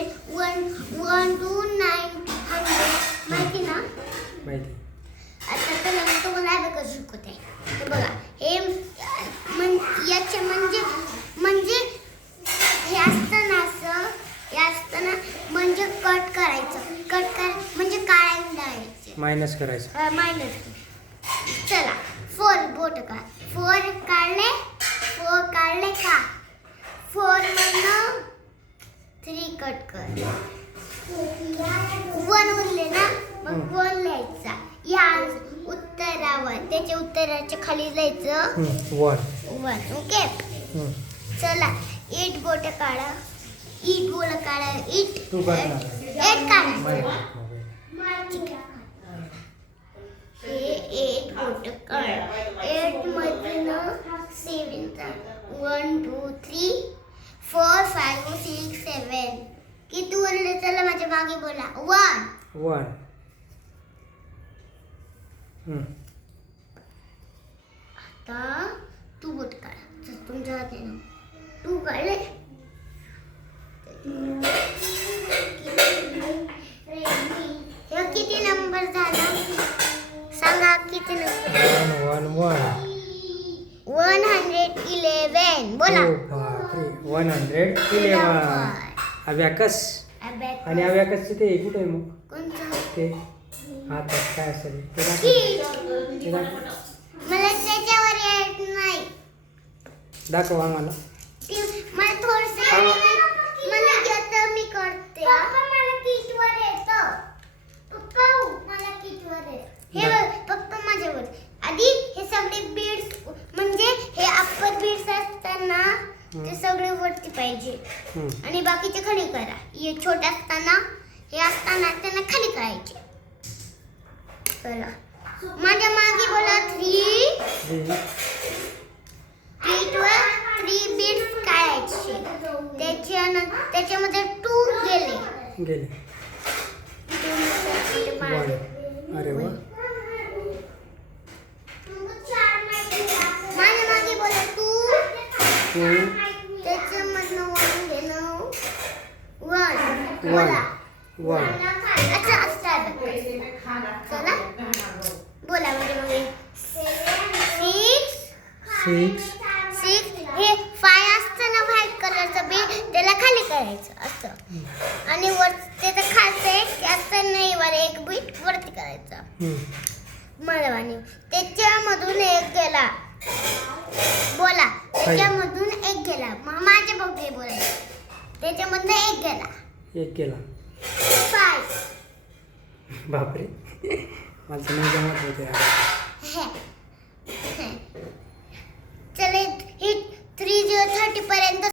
1 to 900 माहिती ना? माहिती. आता चला मी तुम्हाला अबॅकस शिकवते. हे बघा हे याचे म्हणजे हे असतं असं हे असतं ना म्हणजे कट करायचं म्हणजे काढायचं मायनस करायचं. मायनस. चला 4 बोट का 4 काढले का 4 मधनं 3 कट कर 1 उरले ना मग 1 लिहायचा या उत्तरावर त्याच्या उत्तराच्या खाली लिहायचं 1 ओके. चला 8 बोट काढा 8 बोल काढा 8 काढा हे 8 बोट काढा 8 मधनं 7 1 2 3 4 5 6 7 किती उरले चला माझ्या मागे बोला 1 आता 2 बोट काढा तुमच्या हाती 2 काढले हे किती नंबर झाला सांगा किती नंबर 111 बोला 111 अबॅकस. आणि अबॅकसचे ते कुठे आहे मग कोणतं ते हातात काय असेल ते मला त्याच्यावर येत नाही दाखव आम्हाला. मला थोडंसं मला येतं मी करते पप्पा मला किटवर येतं पप्पा मला किटवर येतं हे बघ पप्पा माझ्यावर आधी हे सगळे बीड्स म्हणजे हे अप्पर बीड्स असतात ना ते सगळे वरती पाहिजे आणि बाकीचे खाली करा. हे छोटे असताना हे असताना त्यांना खाली करायचे. चला माझ्या मागे बोला 3 बीड्स काढायचे त्याच्यामध्ये 2 गेले. अरे वा. माझ्या मागे बोला 2 त्याच्यामधनं 1 गेलं 1 अच्छा असतं. चला बोला माझ्या मागे 6 हे 5 असतं ना व्हाईट कलरचं बीड त्याला खाली करायचं असं आणि वर त्याचं खालचं असतं नाही वर एक बीट वरती करायचं मळवानी त्याच्यामधून एक गेला बोला त्याच्यामधून एक गेला माझ्या बघे बोलायचं त्याच्यामधून एक गेला 5 बापरे मला नाही जमत होते.